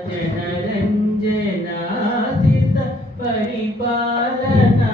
जनरञ्जनादित परिपालना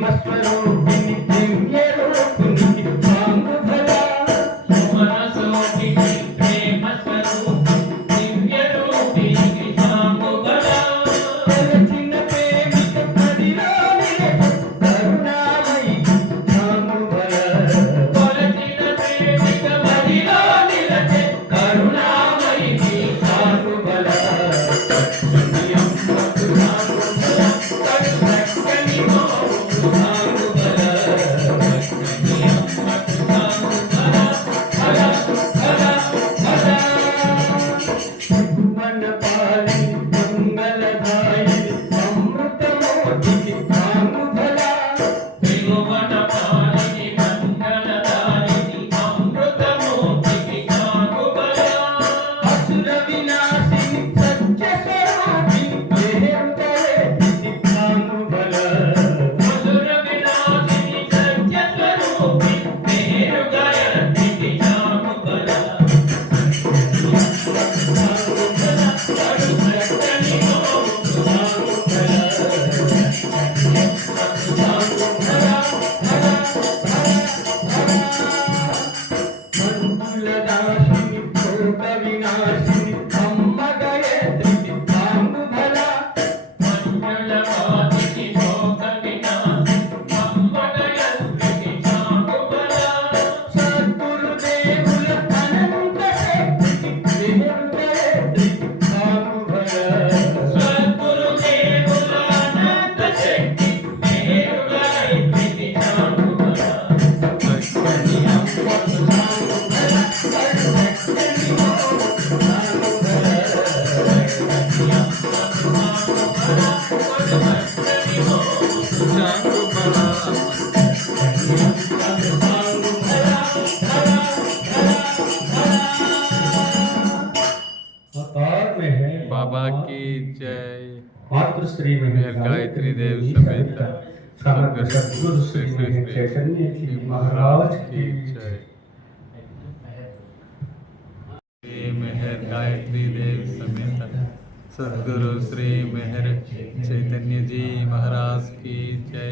mas tu Jehovah बाबा की जय। और श्री गायत्री देव समेत सदगुरु श्री चैतन्य जी महाराज की जय। मेहर गायत्री देव समेत सदगुरु श्री मेहर चैतन्य जी महाराज की जय।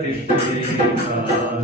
Happy birthday, uh,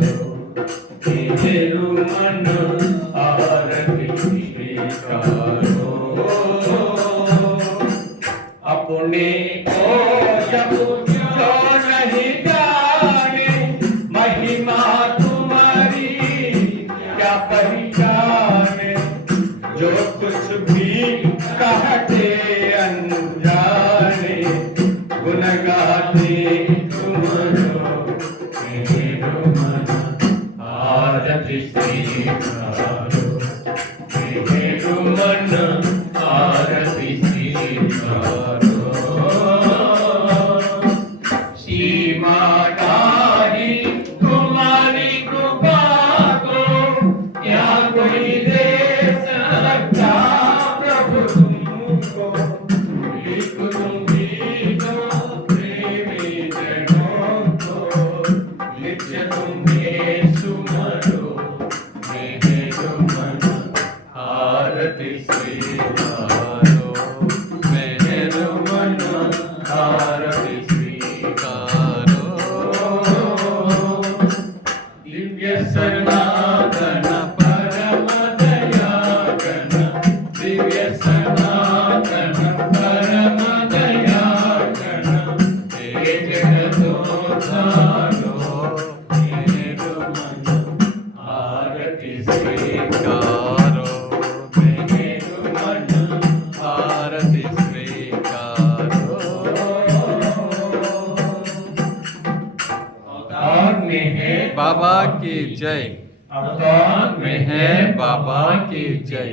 बाबा की जय। अवतार में है बाबा की जय।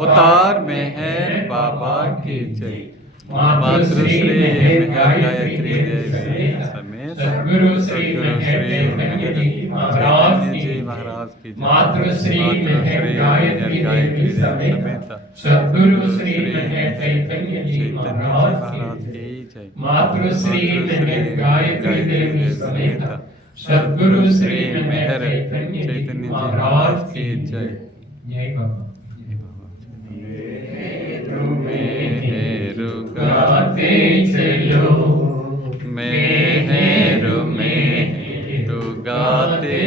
उतार में है बाबा की जय। मातृश्री में है गायत्री देवी समेत सद्गुरु श्री श्री महाराज की जी महाराज की जय। मातृश्री में है गायत्री देवी समेत सद्गुरु श्री चैतन्य जी महाराज की जय। मातृश्री में है गायत्री देवी समेत सद्गुरु श्री मेहर चैतन्य महाराज की जय। जय। बाबा मेहरु गाते चलो मेहरु मेहरु गाते